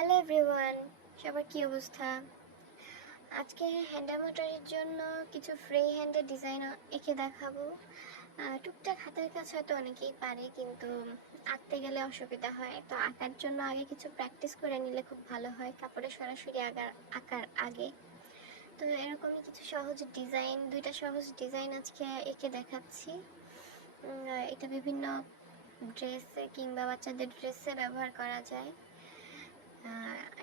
Hello everyone, সবার কি অবস্থা? আজকে হ্যান্ড এমব্রয়ডারির জন্য কিছু ফ্রি হ্যান্ডের ডিজাইন এঁকে দেখাবো। টুকটাক হাতের কাজ হয়তো অনেকেই পারে, কিন্তু আঁকতে গেলে অসুবিধা হয়। তো আঁকার জন্য আগে কিছু প্র্যাকটিস করে নিলে খুব ভালো হয় কাপড়ে সরাসরি আঁকার আগে। তো এরকমই কিছু দুইটা সহজ ডিজাইন আজকে এঁকে দেখাচ্ছি। এটা বিভিন্ন ড্রেসে কিংবা বাচ্চাদের ড্রেসে ব্যবহার করা যায়।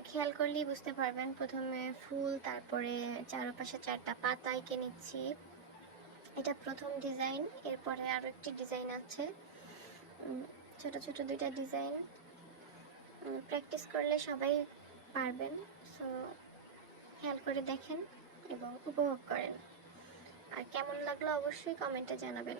খেয়াল করলেই বুঝতে পারবেন, প্রথমে ফুল, তারপরে চারপাশে 4টা পাতা এঁকে নিচ্ছি। এটা প্রথম ডিজাইন। এরপরে আরও একটি ডিজাইন আছে, ছোট ছোট দুইটা ডিজাইন। প্র্যাকটিস করলে সবাই পারবেন। সো খেয়াল করে দেখেন এবং উপভোগ করেন। আর কেমন লাগলো অবশ্যই কমেন্টে জানাবেন।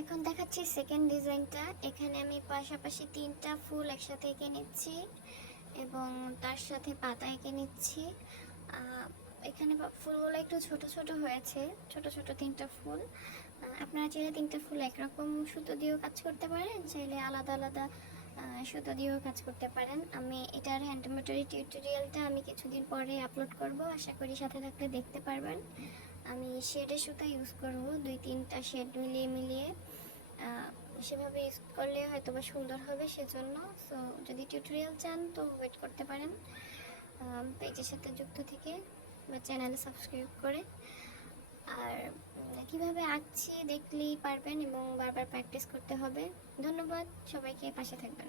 এখন দেখাচ্ছি সেকেন্ড ডিজাইনটা। এখানে আমি পাশাপাশি 3টা ফুল একসাথে এঁকে নিচ্ছি এবং তার সাথে পাতা এঁকে নিচ্ছি। এখানে ফুলগুলো একটু ছোট ছোট হয়েছে, ছোট ছোট 3টা ফুল। আপনারা চাইলে 3টা ফুল একরকম সুতো দিয়েও কাজ করতে পারেন, চাইলে আলাদা আলাদা সুতো দিয়েও কাজ করতে পারেন। আমি এটার হ্যান্ড এমব্রয়ডারি টিউটোরিয়ালটা আমি কিছুদিন পরে আপলোড করব, আশা করি সাথে থাকলে দেখতে পারবেন। আমি শেডের সুতা ইউজ করব, 2-3টা শেড মিলিয়ে সেভাবে ইউজ করলে হয়তো বা সুন্দর হবে, সেজন্য। সো যদি টিউটোরিয়াল চান তো ওয়েট করতে পারেন পেজের সাথে যুক্ত থেকে বা চ্যানেলে সাবস্ক্রাইব করে। আর কিভাবে আঁকছি দেখলেই পারবেন এবং বারবার প্র্যাকটিস করতে হবে। ধন্যবাদ সবাইকে, পাশে থাকবেন।